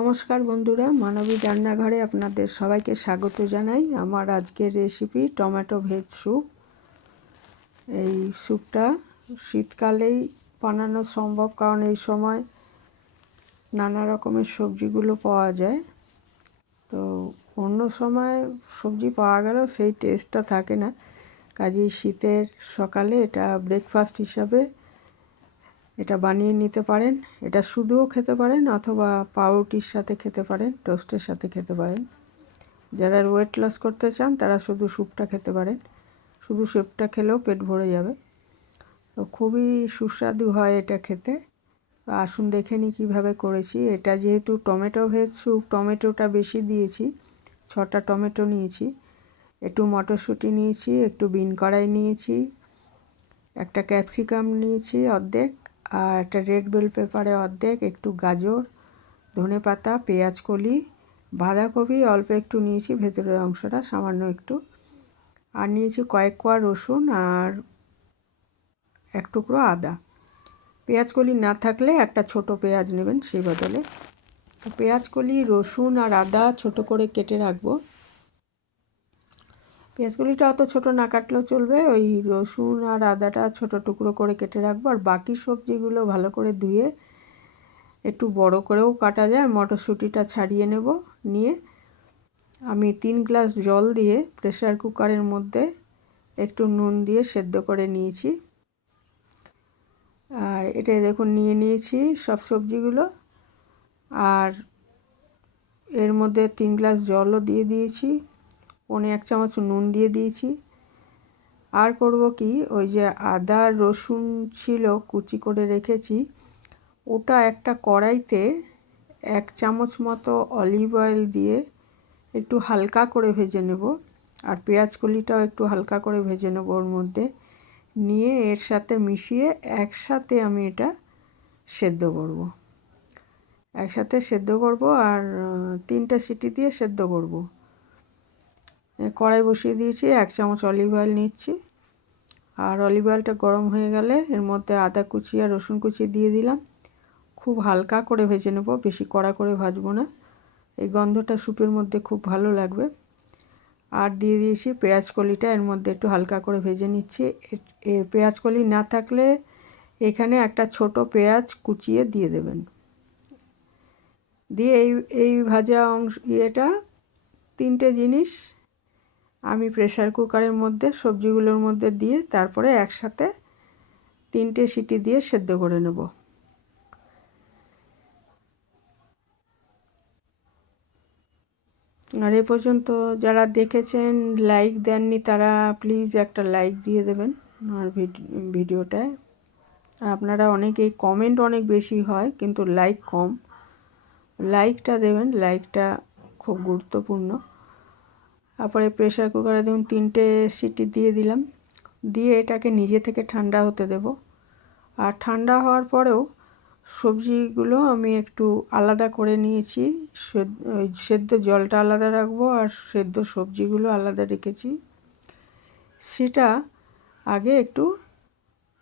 নমস্কার বন্ধুরা, মানবী রান্নাঘরে আপনাদের সবাইকে স্বাগত জানাই। আমার আজকের রেসিপি টমেটো ভেজ স্যুপ এই স্যুপটা শীতকালেই বানানো সম্ভব, কারণ এই সময় নানা রকমের সবজিগুলো পাওয়া যায়। তো অন্য সময় সবজি পাওয়া গেলেও সেই টেস্টটা থাকে না। কাজেই শীতের সকালে এটা ব্রেকফাস্ট হিসাবে এটা বানিয়ে নিতে পারেন। এটা শুধুও খেতে পারেন অথবা পাউরুটির সাথে খেতে পারেন, টোস্টের সাথে খেতে পারেন। যারা ওয়েট লস করতে চান, তারা শুধু স্যুপটা খেতে পারেন। শুধু স্যুপটা খেলেও পেট ভরে যাবে। তো খুবই সুস্বাদু হয় এটা খেতে। আসুন দেখে নিই কীভাবে করেছি। এটা যেহেতু টমেটো ভেজ স্যুপ, টমেটোটা বেশি দিয়েছি। ছটা টমেটো নিয়েছি। একটু মটরশুঁটি নিয়েছি, একটু বিন কড়াই নিয়েছি, একটা ক্যাপসিকাম নিয়েছি অর্ধেক। আর একটা রেড বেল পেপারে অর্ধেক, একটু গাজর, ধনে পাতা, পেঁয়াজ কলি, বাঁধাকপি, অল্প একটু নিয়েছি, ভেতরের অংশটা সামান্য একটু। আর নিয়েছি কয়েক কোয়া রসুন আর এক টুকরো আদা। পেঁয়াজ কলি না থাকলে একটা ছোট পেঁয়াজ নেবেন সেই বদলে। পেঁয়াজ কলি, রসুন আর আদা ছোট করে কেটে রাখব। পেঁয়াজগুলিটা অত ছোট না কাটলেও চলবে। ওই রসুন আর আদাটা ছোট টুকরো করে কেটে রাখব। আর বাকি সবজিগুলো ভালো করে ধুয়ে একটু বড় করেও কাটা যায়। মটরশুঁটিটা ছাড়িয়ে নেব, নিয়ে আমি তিন গ্লাস জল দিয়ে প্রেশার কুকারের মধ্যে একটু নুন দিয়ে সেদ্ধ করে নিয়েছি। আর এটা দেখুন নিয়ে নিয়েছি সব সবজিগুলো। আর এর মধ্যে তিন গ্লাস জলও দিয়ে দিয়েছি। পনে এক চামচ নুন দিয়ে দিয়েছি। আর করব কি, ওই যে আদা, রসুন ছিল, কুচি করে রেখেছি। ওটা একটা কড়াইতে এক চামচ মতো অলিভ অয়েল দিয়ে একটু হালকা করে ভেজে নেব। আর পেঁয়াজ কলিটাও একটু হালকা করে ভেজে নেব ওর মধ্যে। নিয়ে এর সাথে মিশিয়ে একসাথে আমি এটা সেদ্ধ করব। একসাথে সেদ্ধ করব আর তিনটে সিটি দিয়ে সেদ্ধ করব। কড়াই বসিয়ে দিয়েছি, এক চামচ অলিভ অয়েল নিচ্ছি। আর অলিভ অয়েলটা গরম হয়ে গেলে এর মধ্যে আদা কুচি আর রসুন কুচি দিয়ে দিলাম। খুব হালকা করে ভেজে নেব, বেশি কড়া করে ভাজবো না। এই গন্ধটা স্যুপের মধ্যে খুব ভালো লাগবে। আর দিয়ে দিয়েছি পেঁয়াজ কলিটা, এর মধ্যে একটু হালকা করে ভেজে নিচ্ছি। পেঁয়াজ কলি না থাকলে এখানে একটা ছোট পেঁয়াজ কুচিয়ে দিয়ে দেবেন। দিয়ে এই এই ভাজা অংশ, ইয়েটা তিনটে জিনিস আমি প্রেশার কুকারের মধ্যে সবজিগুলোর মধ্যে দিয়ে তারপরে একসাথে তিনটে সিটি দিয়ে সেদ্ধ করে নেব। আর এ পর্যন্ত যারা দেখেছেন লাইক দেননি তারা প্লিজ একটা লাইক দিয়ে দেবেন আর ভিডিওটায়। আপনারা অনেকেই কমেন্ট অনেক বেশি হয়, কিন্তু লাইক কম। লাইকটা দেবেন লাইকটা খুব গুরুত্বপূর্ণ। তারপরে প্রেশার কুকারে দেখুন তিনটে সিটি দিয়ে দিলাম। দিয়ে এটাকে নিজে থেকে ঠান্ডা হতে দেব। আর ঠান্ডা হওয়ার পরেও সবজিগুলো আমি একটু আলাদা করে নিয়েছি। সেদ্ধ জলটা আলাদা রাখব আর সেদ্ধ সবজিগুলো আলাদা রেখেছি। সেটা আগে একটু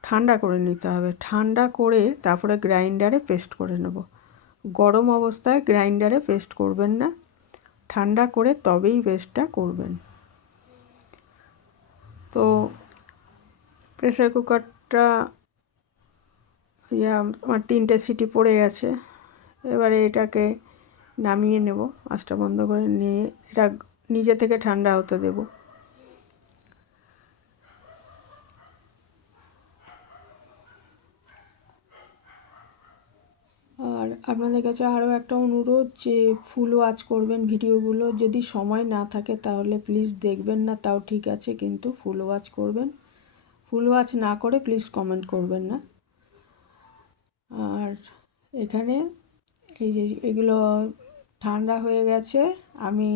ঠান্ডা করে নিতে হবে। ঠান্ডা করে তারপরে গ্রাইন্ডারে পেস্ট করে নেব। গরম অবস্থায় গ্রাইন্ডারে পেস্ট করবেন না। ঠান্ডা করে তবেই পেস্টটা করবেন। তো প্রেশার কুকারটা ইয়া, আমার তিনটে সিটি পড়ে গেছে। এবারে এটাকে নামিয়ে নেব, আঁচটা বন্ধ করে নিয়ে, এটা নিজে থেকে ঠান্ডা হতে দেবো আর আপনাদের কাছে আরও একটা অনুরোধ যে ফুল ওয়াচ করবেন ভিডিওগুলো। যদি সময় না থাকে তাহলে প্লিজ দেখবেন না, তাও ঠিক আছে, কিন্তু ফুল ওয়াচ করবেন। ফুল ওয়াচ না করে প্লিজ কমেন্ট করবেন না। আর এখানে এই যে এগুলো ঠান্ডা হয়ে গেছে, আমি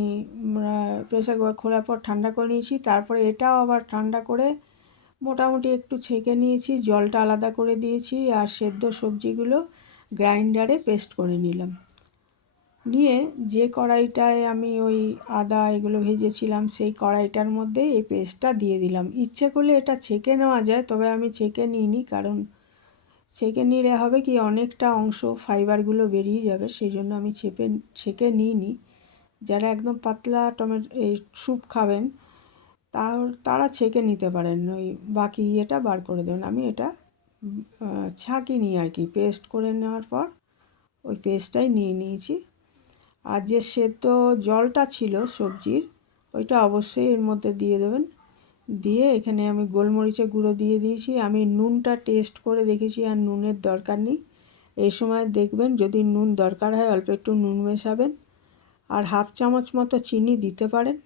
প্রেসার কুকার খোলার পর ঠান্ডা করে নিয়েছি, তারপরে এটাও আবার ঠান্ডা করে মোটামুটি একটু ছেঁকে নিয়েছি, জলটা আলাদা করে দিয়েছি, আর সেদ্ধ সবজিগুলো গ্রাইন্ডারে পেস্ট করে নিলাম। নিয়ে যে কড়াইটায় আমি ওই আদা এগুলো ভেজেছিলাম, সেই কড়াইটার মধ্যে এই পেস্টটা দিয়ে দিলাম। ইচ্ছে করলে এটা ছেঁকে নেওয়া যায়, তবে আমি ছেঁকে নিইনি, কারণ ছেঁকে নিলে হবে কি, অনেকটা অংশ ফাইবারগুলো বেরিয়ে যাবে, সেই জন্য আমি চেপে ছেঁকে নিইনি। যারা একদম পাতলা টমেটো, এই স্যুপ খাবেন তার তারা ছেঁকে নিতে পারেন, ওই বাকি ইয়েটা বার করে দেবেন। আমি এটা ছাঁকিনি আর কি পেস্ট করে নেওয়ার পর ওই পেস্টটাই নিয়ে নিয়েছি। আর যে সেদ্ধ জলটা ছিল সবজির, ওইটা অবশ্যই এর মধ্যে দিয়ে দেবেন। দিয়ে এখানে আমি গোলমরিচের গুঁড়ো দিয়ে দিয়েছি। আমি নুনটা টেস্ট করে দেখেছি আর নুনের দরকার নেই। এই সময় দেখবেন যদি নুন দরকার হয়, অল্প একটু নুন মেশাবেন। আর হাফ চামচ মতো চিনি দিতে পারেন।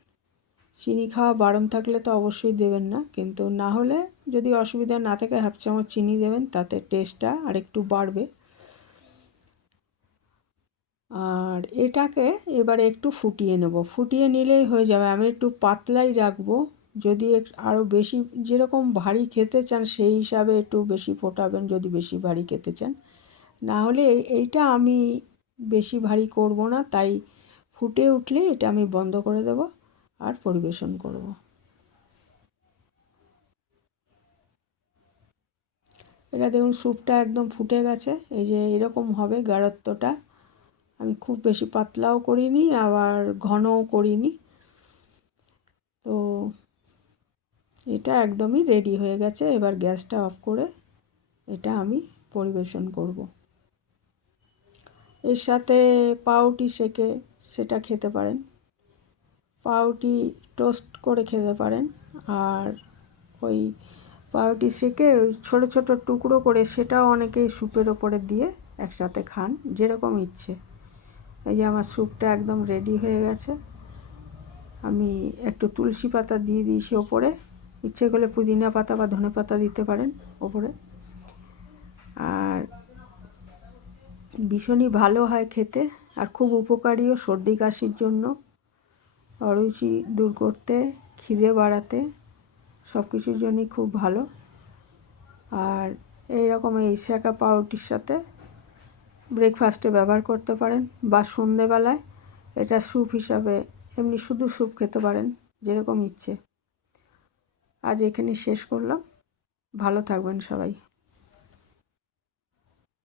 চিনি খাওয়া বারণ থাকলে তো অবশ্যই দেবেন না। কিন্তু না হলে যদি অসুবিধা না থাকে হাফ চামচ চিনি দেবেন, তাতে টেস্টটা আর একটু বাড়বে। আর এটাকে এবারে একটু ফুটিয়ে নেব। ফুটিয়ে নিলেই হয়ে যাবে। আমি একটু পাতলাই রাখব। যদি আরও বেশি যেরকম ভারী খেতে চান, সেই হিসাবে একটু বেশি ফোটাবেন, যদি বেশি ভারী খেতে চান। না হলে এইটা আমি বেশি ভারী করব না, তাই ফুটে উঠলে এটা আমি বন্ধ করে দেব আর পরিবেশন করব। এটা দেখুন স্যুপটা একদম ফুটে গেছে। এই যে এরকম হবে গাঢ়ত্বটা। আমি খুব বেশি পাতলাও করিনি, আবার ঘনও করিনি। তো এটা একদমই রেডি হয়ে গেছে। এবার গ্যাসটা অফ করে এটা আমি পরিবেশন করব। এর সাথে পাউটি সেকে সেটা খেতে পারেন। পাউটি টোস্ট করে খেতে পারেন। আর ওই পাউটি সেকে ওই ছোটো ছোটো টুকরো করে সেটাও অনেকেই স্যুপের ওপরে দিয়ে একসাথে খান, যেরকম ইচ্ছে। এই যে আমার স্যুপটা একদম রেডি হয়ে গেছে। আমি একটু তুলসী পাতা দিয়ে দিয়েছি ওপরে। ইচ্ছে করলে পুদিনা পাতা বা ধনে পাতা দিতে পারেন ওপরে। আর ভীষণই ভালো হয় খেতে আর খুব উপকারীও সর্দি কাশির জন্য। অরুচি দূর করতে, খিদে বাড়াতে। সব কিছুর জন্যই খুব ভালো। আর এইরকম এই শাঁকা পাউরুটির সাথে ব্রেকফাস্টে ব্যবহার করতে পারেন বা সন্ধেবেলায় এটা স্যুপ হিসাবে এমনি শুধু স্যুপ খেতে পারেন, যেরকম ইচ্ছে। আজ এখানে শেষ করলাম। ভালো থাকবেন সবাই।